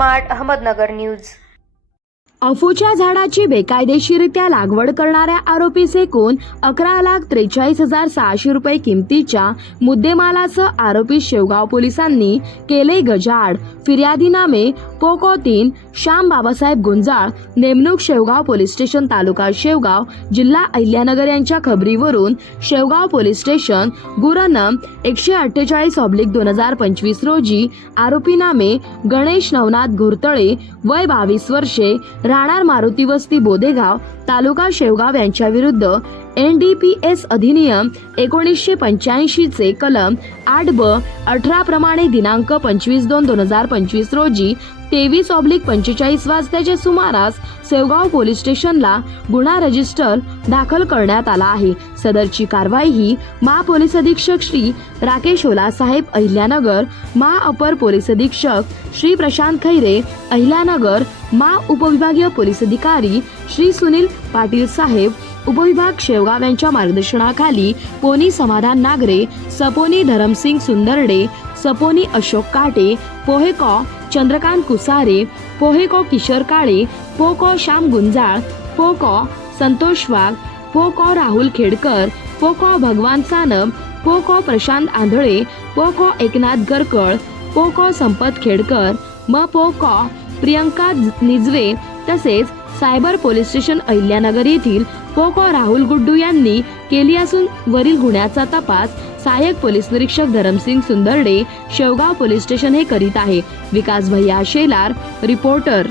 Smart Ahmednagar news. अफूच्या झाडाची बेकायदेशीररित्या लागवड करणाऱ्या आरोपीचे एकूण 11,43,600 रुपये किमतीच्या मुद्देमालासह आरोपी शेवगाव पोलिसांनी केले गजाआड। फिर्यादीनामे पोको 3 श्याम बाबासाहेब गुंजाळ, नेमणूक शेवगाव पोलीस स्टेशन, तालुका शेवगाव, जिल्हा अहिल्यानगर यांच्या खबरीवरून शेवगाव पोलीस स्टेशन गुरनं 148/2025 रोजी आरोपी नामे गणेश नवनाथ घोरतळे, वय 22 वर्षे, राहणार मारुती वस्ती बोदेगाव, तालुका शेवगाव यांच्या विरुद्ध NDPS अधिनियम 1985 चे कलम 8/18 प्रमाणे दिनांक 25/2/2025 रोजी 23/45 वाजताच्या सुमारास शेवगाव पोलीस स्टेशनला गुन्हा रजिस्टर दाखल करण्यात आला आहे। सदरची कारवाई ही महापोलीस अधीक्षक श्री राकेश ओला साहेब अहिल्यानगर, महाअपर पोलीस अधीक्षक श्री प्रशांत खैरे अहिल्यानगर, उपविभागीय पोलीस अधिकारी श्री सुनील पाटील साहेब उपविभाग शेवगाव यांच्या मार्गदर्शनाखाली पोनी समाधान नागरे, सपोनी धरमसिंग सुंदरडे, सपोनी अशोक काटे, पोहेको चंद्रकांत कुसारे, पोहेको किशोर काळे, पोको श्याम गुंजाळ, पोको संतोष वाघ, पोको राहुल खेडकर, पोको भगवान सानप, पोको प्रशांत आंधळे, पोको एकनाथ गरकळ, पोको संपत खेडकर, पोको प्रियंका निजवे तसेच सायबर पोलीस स्टेशन अहिल्यानगर येथील पोको राहुल गुड्डू यांनी केली असून वरील गुन्ह्याचा तपास सहाय्यक पोलीस निरीक्षक धरमसिंग सुंदरडे शेवगाव पोलीस स्टेशन हे करीत आहे। विकास भैया शेलार, रिपोर्टर।